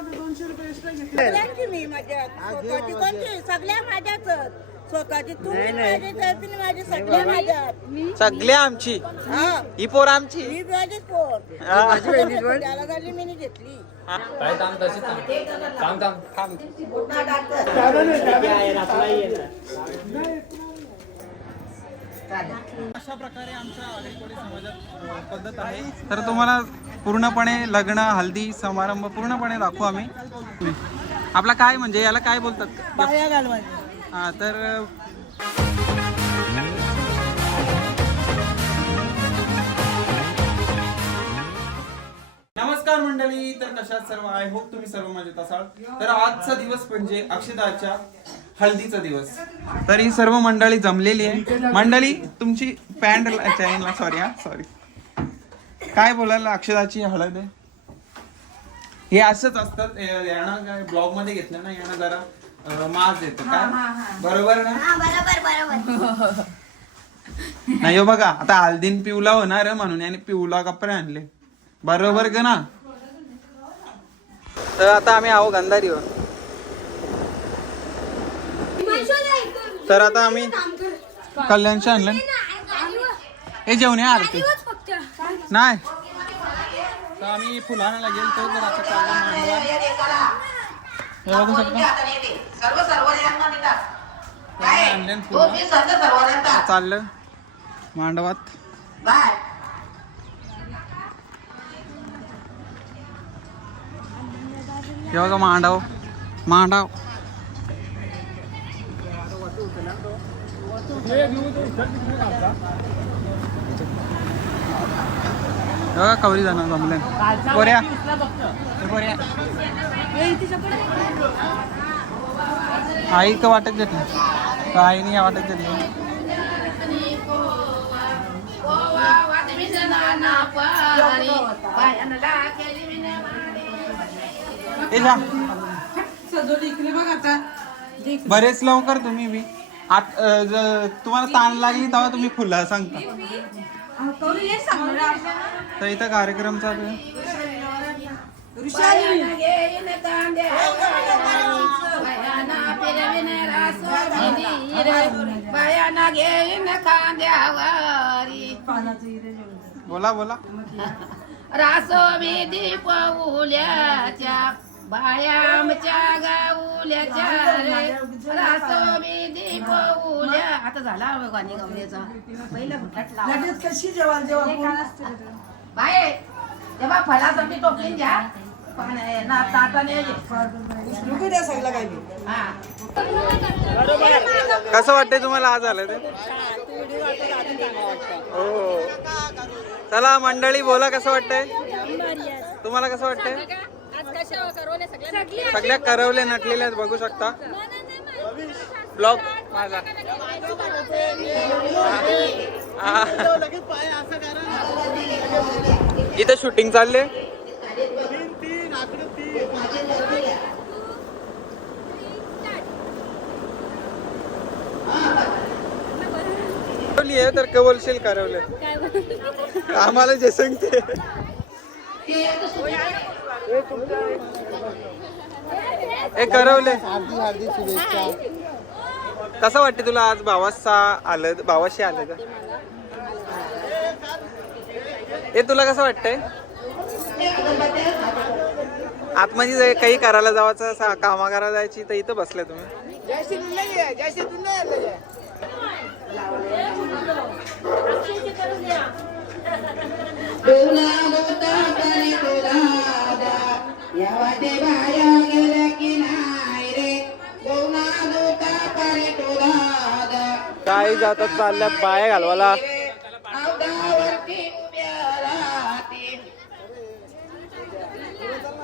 सगळ्यांची मी माझ्या स्वतःची कोणती सगळ्या माझ्याच स्वतःची तुम्ही माझी तर माझी सगळ्या माझ्यात सगळ्या आमची ही पोर आमची ही माझीच पोर त्याला झाली मी घेतली काय काम तशीच काम काम काम अशा प्रकारे आमच्या आगरी कोळी समाजात पद्धत आहे. तर तुम्हाला पूर्णपणे लग्न हल्दी समारंभ पूर्णपणे दाखवू आम्ही. आपला काय म्हणजे याला काय बोलतात बाया घालवायची. हा तर नमस्कार मंडळी. तर कशात सर्व आय होप तुम्ही सर्व मजेत असाल. तर आजचा दिवस म्हणजे अक्षदाच्या हळदीचा दिवस. तर ही सर्व मंडळी जमलेली आहे. मंडळी तुमची पॅन्ट चॅनलला सॉरी काय बोलायला अक्षदाची हळद आहे हे असंच असतात. यानं काय ब्लॉग मध्ये घेतलं ना यानं जरा माज येतो काय बरोबर ना बरोबर नाही हो बघा आता हळदीन पिवला होणार म्हणून याने पिवला कपडे आणले बरोबर का ना. तर आता आम्ही आहो गंधारीवर. तर आता आम्ही कल्याणच्या आणलं हे जेवण आरती नाही तर आम्ही फुलानाला गेलतो. तर आता चाललं मांडवात. हे बघा मांडव मांडव बघा कवरी जाणार जमले बोऱ्या बोऱ्या आई का वाटत घेतली आई नाही वाटत घेतली. बरेच लवकर तुम्ही बी तुम्हाला ताण लागली तेव्हा तुम्ही फुलं सांगता. तर इथं कार्यक्रम चालू आहे. बोला बोला रासो मी दीप उल्याच्या बायामच्या गाऊल्याच्या रासो मी दीप उल्या. आता झाला गाणी गमल्याचा पहिला घुटाट कशी जेवण जेव्हा बाय तेव्हा फळासाठी टोपली द्या ना ताटाने सगळं काही कसं वाटतंय तुम्हाला आज आलं ते हो. चला मंडळी बोला कसं वाटतंय तुम्हाला कसं वाटतंय. सगळ्या करवले नटलेल्या आहेत बघू शकता ब्लॉग माझा. इथं शूटिंग चालले. तर कवलशील करवले आम्हाला जे सांगते. हे करवले कसं वाटते तुला आज भावाशी आलं का हे तुला कसं वाटतंय. आतमध्ये काही करायला जावाचं कामा करायला जायची तर इथं बसले तुम्ही. काही जातात चालल्या बाया घालवाला.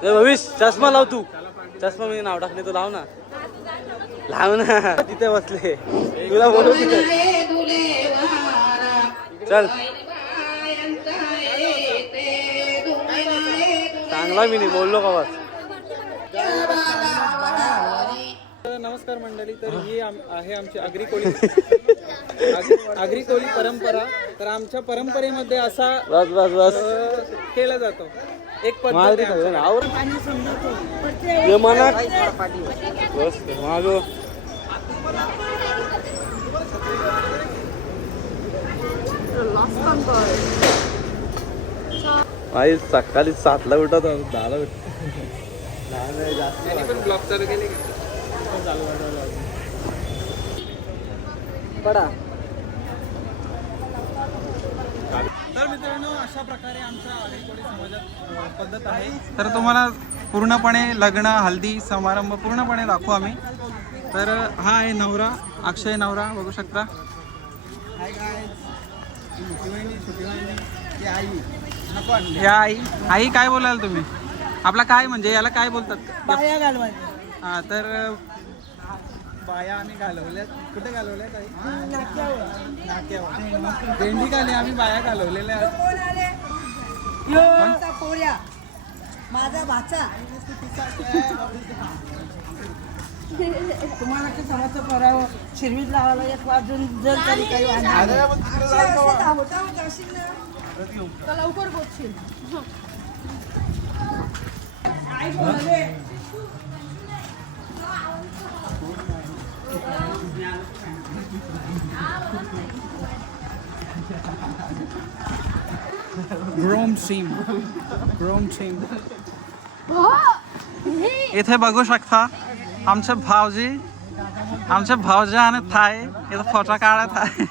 भविष्य चष्मा लाव तू चष्मा मी नाव टाकले तू लाव ना तिथे बसले तुला बोलू तिथे चल चांगला मी नाही बोललो का बस. नमस्कार मंडळी. तर ही आहे आमची आगरी कोळी परंपरा. तर आमच्या परंपरेमध्ये असा बस बस बस केला जातो. एक पद्धत आहे आमच्याकडे. पाणी समजतो ये मनात बस मागो आई सकाळी 7ला उठत 10ला उठत त्यांनी पण ब्लॉग चालू केले का? तर मित्रांनो अशा प्रकारे आमच्या आरेकोळी समाजात पद्धत आहे. तर तुम्हाला पूर्णपणे लग्न हल्दी समारंभ पूर्णपणे दाखवू आम्ही. तर हा आहे नवरा, अक्षय नवरा बघू शकता. या आई काय बोलाल तुम्ही? आपला काय म्हणजे याला काय बोलतात? बाया घालवायच्या हा तर बाया आम्ही घालवल्यात. कुठे घालवल्यात आई? नाक्यावर. भेंडी खाली आम्ही बाया घालवलेल्या आहेत. कोण आले यो आमचा पोऱ्या माझा भाचा तुम्हाला ते समजतं करावं शिरवीत लावायला एक वाजून जर तरी काही लवकर बोलशील आई बोलले ग्रोम सीम इथे बघू शकता आमचे भावजी आणि थाय इथं फोटो काढत आहे.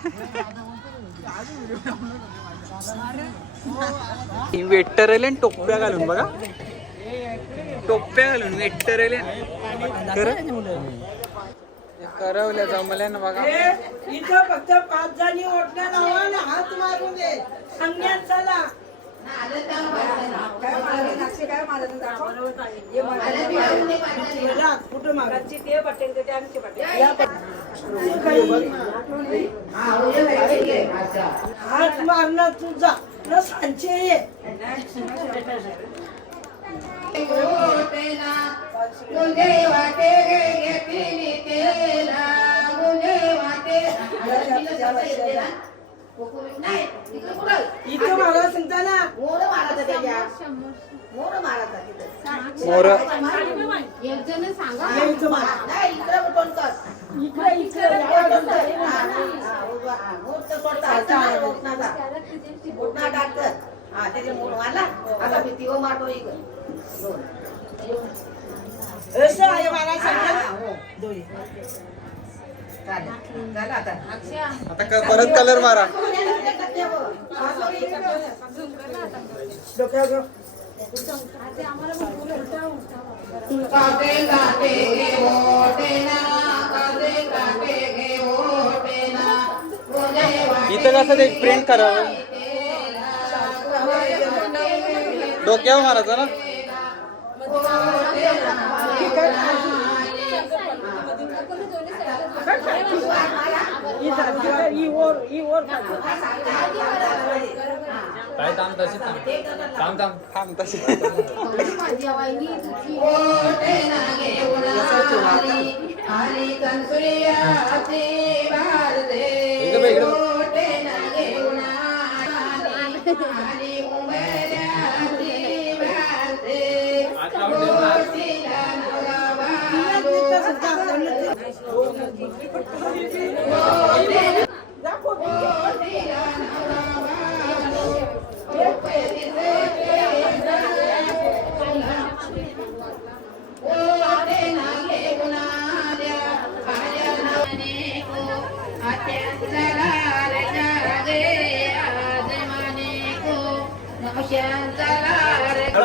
वेटरेले टोप्या घालून बघा टोप्या घालून वेटरेले करवल्या जमल्या ना बघा. इथं फक्त 5 जणी ओढण्या लावा आणि हात मारून दे संज्ञान चला कुठं मागायची ते पटेल ते आमचे पटेल हात मारणार तुझा न सांचे ये इथं मला सांगता ना मोर मारायचा मोर इथं मारा असं आहे मला आता परत कलर मारा. इथं कसं ते प्रिंट करावं डोक्यावर मारायचं ना. काय काम तशीच काम काम थांब तशी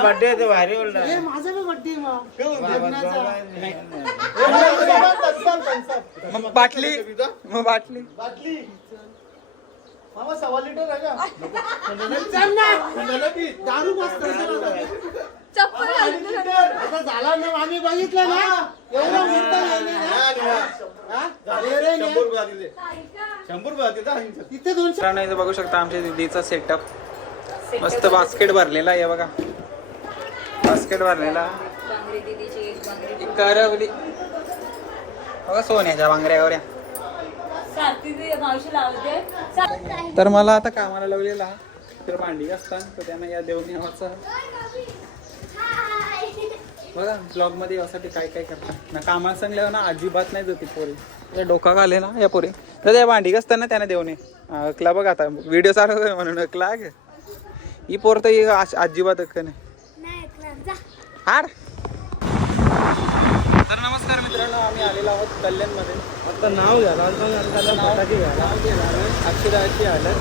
बर्थडे तो भारी बोलला माझा पण बड्डे मग बाटली मामा 1.5 लिटर आहे का दारू मस्त झाला ना आम्ही बघितलं ना एवढं तिथे 200 इथं बघू शकता आमच्या दीदीचा सेटअप मस्त बास्केट भरलेला आहे बघा. बास्केट भरलेला करवली बघा सोन्याच्या बांगड्यावर तर मला आता कामाला लावलेला तर भांडी असतात तर त्यांना या देऊन यावाचा बघा ब्लॉग मध्ये यासाठी काय काय करतात ना कामाला सांगल्यावर ना अजिबात नाही जाते पोरी त्या डोका घाले ना या पोरी तर त्या भांडी असताना त्यांना देऊन ये अकला बघ आता व्हिडिओ चालू आहे म्हणून अकला ही पोर तर अजिबात अक्क नाही हार. तर नमस्कार मित्रांनो आम्ही आलेलो आहोत कल्याणमध्ये आता नाव घ्यायला अक्षराची आलं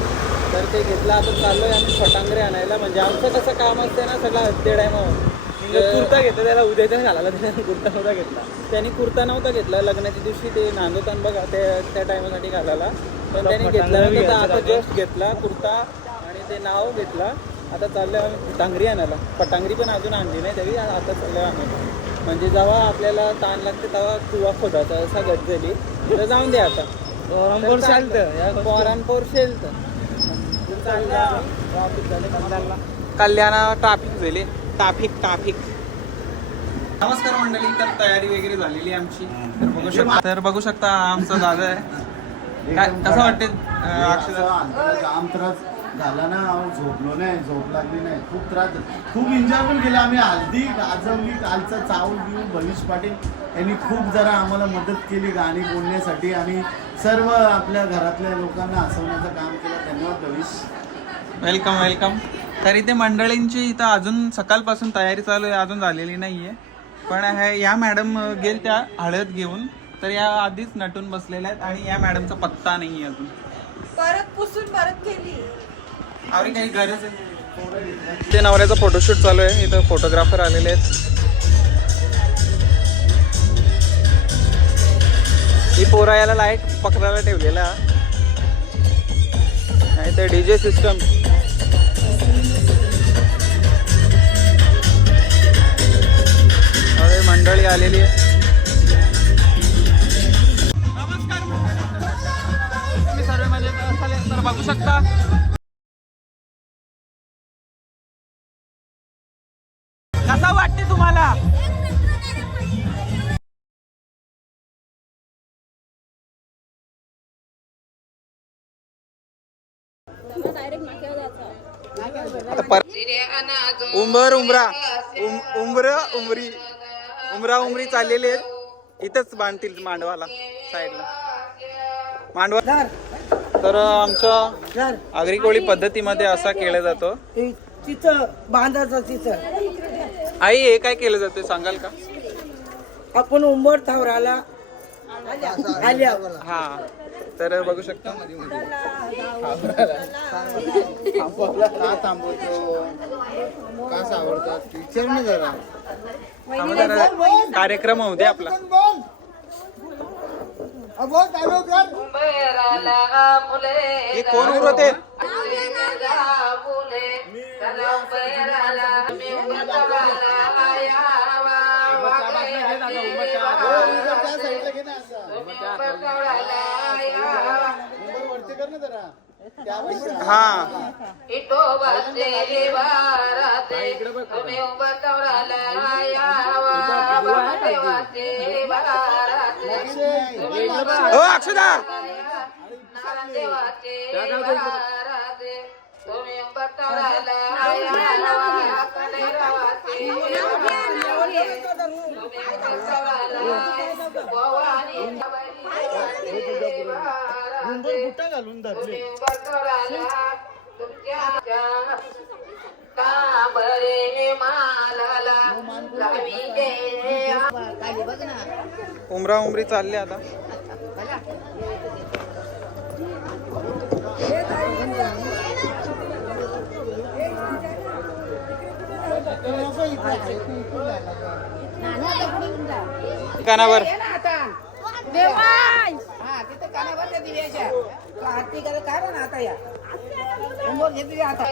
तर ते घेतलं आता चाललोय आम्ही फटांगरे आणायला म्हणजे आमचं कसं काम असतं ना सगळं हत्तेड आहे मग कुर्ता घेतला त्याला उद्याच्या घालायला त्याने कुर्ता नव्हता घेतला त्यांनी कुर्ता नव्हता घेतला लग्नाच्या दिवशी ते नांदवताना बघा त्या टायमासाठी घालायला पण त्यांनी घेतल्यानंतर आता जस्ट घेतला कुर्ता आणि ते नाव घेतला आता चाललोय आम्ही फटांगरी आणायला फटांगरी पण अजून आणली नाही तरी आता चाललोय आणायला म्हणजे जेव्हा आपल्याला ताण लागते तेव्हा कुवा खोदाचा असा गट झाली तर जाऊन द्या आता पोरांपोर शेल तर कल्याणा ट्राफिक झाली ट्राफिक. नमस्कार मंडळी तर तयारी वगैरे झालेली आमची तर बघू शकता आमचा दादा आहे काय कसं वाटते जाम त्रास झाला ना झोपलो नाही झोप लागली नाही खूप त्रास खूप एन्जॉय पण केला आम्ही हल्दी गाजवली कालचा चावल घेऊन भविष पाटील यांनी खूप जरा आम्हाला मदत केली गाणी बोलण्यासाठी आणि सर्व आपल्या घरातल्या लोकांना हसवण्याचं काम केलं धन्यवाद भविष. वेलकम. तर इथे मंडळींची इथं अजून सकाळपासून तयारी चालू आहे अजून झालेली नाहीये पण या मॅडम गेल त्या हळद घेऊन तर या आधीच नटून बसलेल्या आहेत आणि या मॅडमचा पत्ता नाहीये अजून परत पुसून परत केली आवडी काही गरज आहे ते नवऱ्याचा फोटोशूट चालू आहे इथं फोटोग्राफर आलेले आहेत ही पोरा याला लाईट पकडायला ठेवलेला नाही तर डीजे सिस्टम मंडळी आलेली आहे. नमस्कार तुम्ही सर्व मध्ये तर बघू शकता कसा वाटते तुम्हाला उमरी चाललेली आहेत इथंच बांधतील मांडवाला साईडला मांडवा तर आमच्या आगरी कोळी पद्धतीमध्ये असा केला जातो तिथं बांधायचं तिथं आई हे काय केलं जातं सांगाल का आपण उंबर थावराला आल्या हा तर बघू शकता कार्यक्रम होऊ दे आपला हे कोण उरत आहे हा ओ अक्षदा घालून धरले उमरी चालले आता कानावर आरती करत काय ना आता या उंबर घेतली आता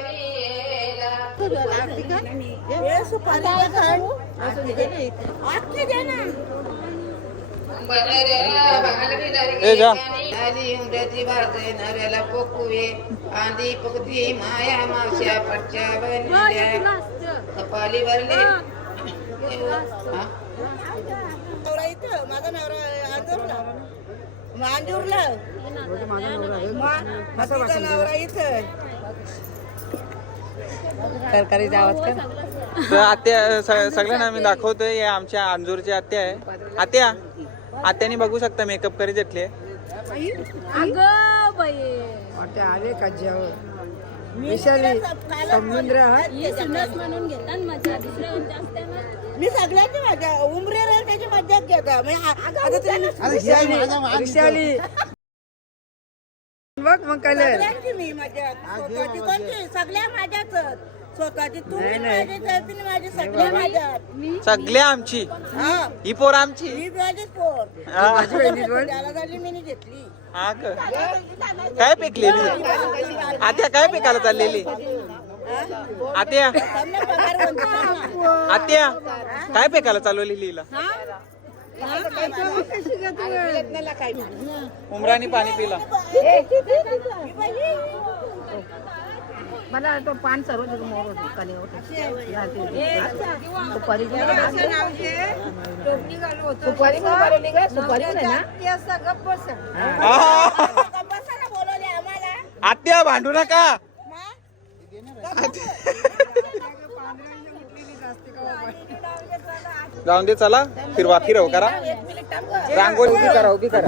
नऱ्याला पोकुवे आंधी पकती माया मावश्या पटच्या बनल्या कपाली भरले माझा नवरा मांजूरला तिचा नवरा इथं सरकारीचा आवाज कर. तर आत्या सगळ्यांना आम्ही दाखवतोय हे आमच्या अंजूरची आत्या आहे. आत्या आत्याने बघू शकता मेकअप करी घेतले. अगं बाई आले का जेव मी विशाली, तिला समुद्र ही सुनस म्हणून घेतात मजा दुसऱ्या जास्त आहे ना. मी सगळ्याची मजा उमरेला त्याची मजाच घेता विशाली बघ मग काय सगळ्यांची मी मजा स्वतःची कोणती सगळ्या माझ्याच स्वतःची तुम्ही माझी तुम्ही माझी सगळ्या माझ्यात सगळ्या आमची हा ही पोर आमची. मी माझीच पोर हा. त्याला झाली मी घेतली हा का? काय पेकलेली आत्या काय पेकायला चाललेली आत्या त्यांना पगार म्हणतो ना. आत्या काय पेकायला चालवलेली हिला उमरानी पाणी पिला. मला तो पान सर्व मोर होतो सुपारी बसायला बोलवले आम्हाला आत्या भांडू नका. जाऊन दे चला फिरव करा रांगोळी उभी करा उभी करा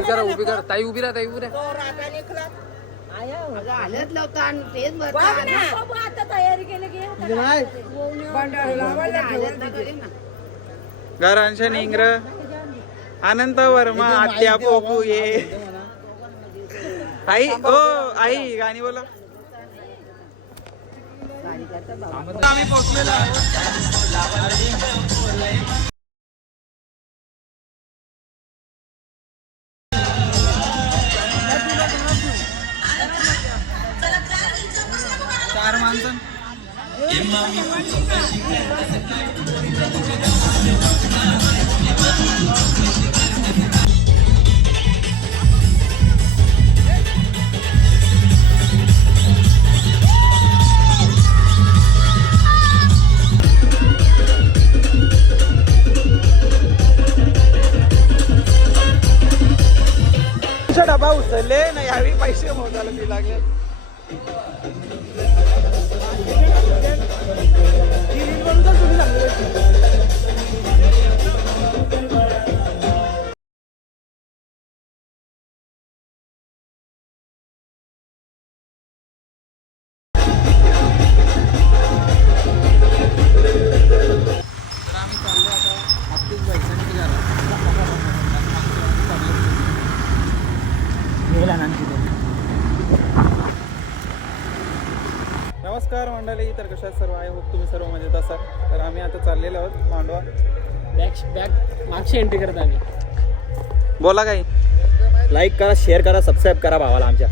ताई उभी राहा तो राजा निघला हालत लावता आणि तेच बाबू आता तयारी केली की घरांच्या निंग्र अनंत वर्मा आत्या पोकू ये आई ओ आई गाणी बोला. आम्ही पोहोचलेलो चार माणसं. डबा उचलले ना यावेळी पैसे मोजायला ती लागले. नमस्कार मंडळी, तर कशा सर्व आहे होप तुम्ही सर्व मजेत असाल. तर आम्ही आता चाललेलो आहोत मांडवा. बॅक मागची एंट्री करत आम्ही. बोला काही. लाईक करा, शेअर करा, सबस्क्राईब करा भावाला आमच्या.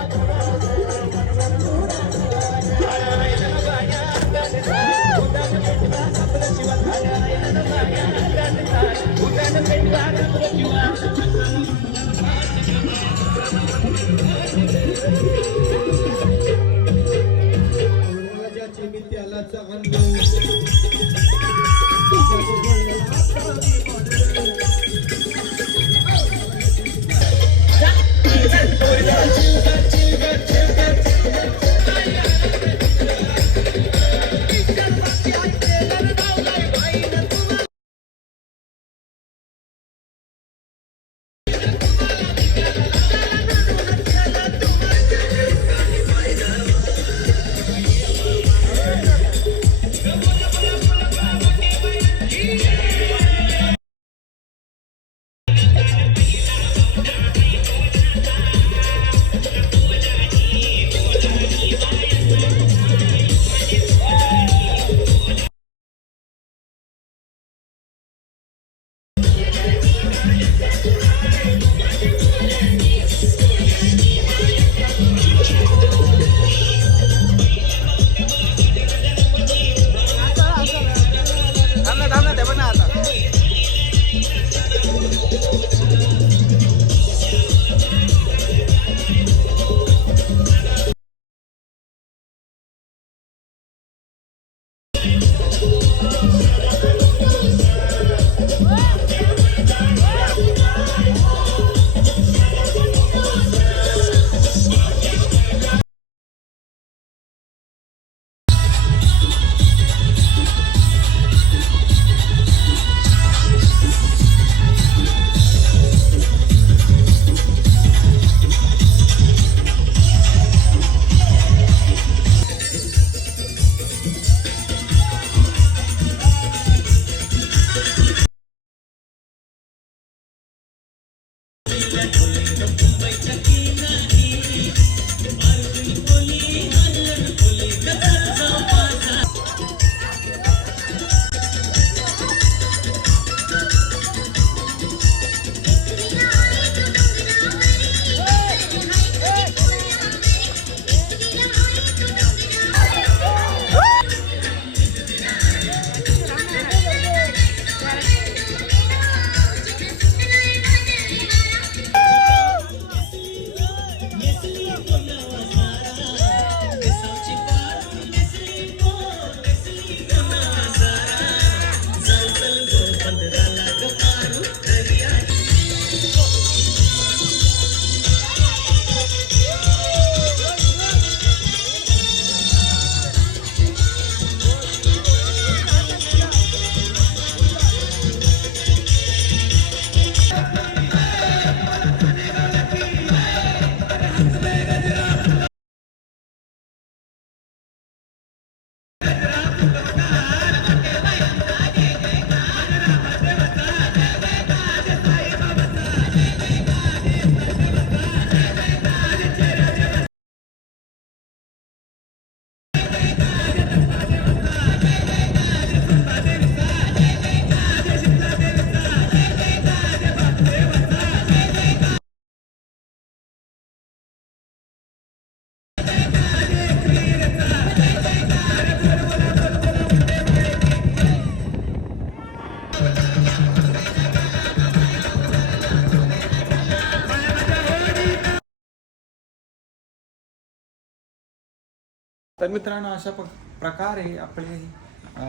तर मित्रांनो अशा प्रकारे आपली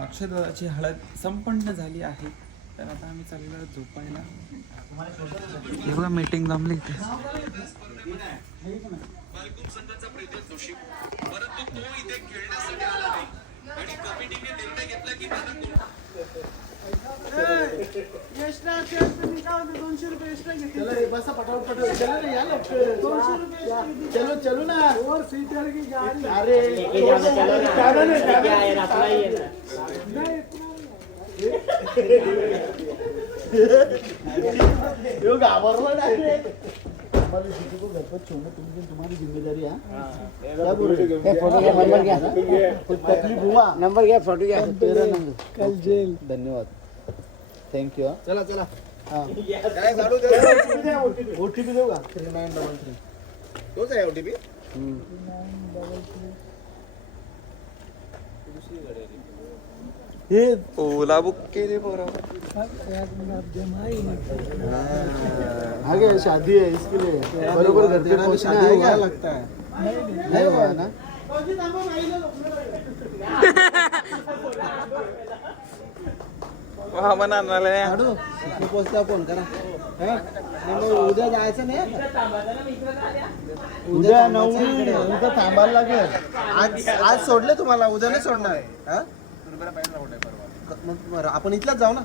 अक्षदाची हळद संपन्न झाली आहे. तर आता आम्ही चाललो झोपायला. बघा मीटिंग जमली इथे. बसा पटापट चलो ना यार, 200 रुपये चलो चलो ना और सीटर की गाड़ी. अरे यो घाबरला डायरेक्ट. हमारे जीजू को घर पर छोड़ना तुम्हारी जिम्मेदारी है. क्या बोल रहे हो? फोटो का नंबर क्या कुछ तकलीफ हुआ? नंबर क्या फोटो क्या तेरा नंबर कल जेल. धन्यवाद थैंक यू. चला चला. हाँ OTP देऊ का? 3933 तोच आहे OTP. हे ओला बुक केली बरोबर. आगे शादी है इसके लिए बरोबर घर पे पहुंचना है. लगता है नहीं हुआ ना. पोचता फोन करा. उद्या जायचं नाही. उद्या 9 उद्या थांबायला लागेल. आज सोडले तुम्हाला, उद्या नाही सोडणार. मग आपण इथलाच जाऊ ना.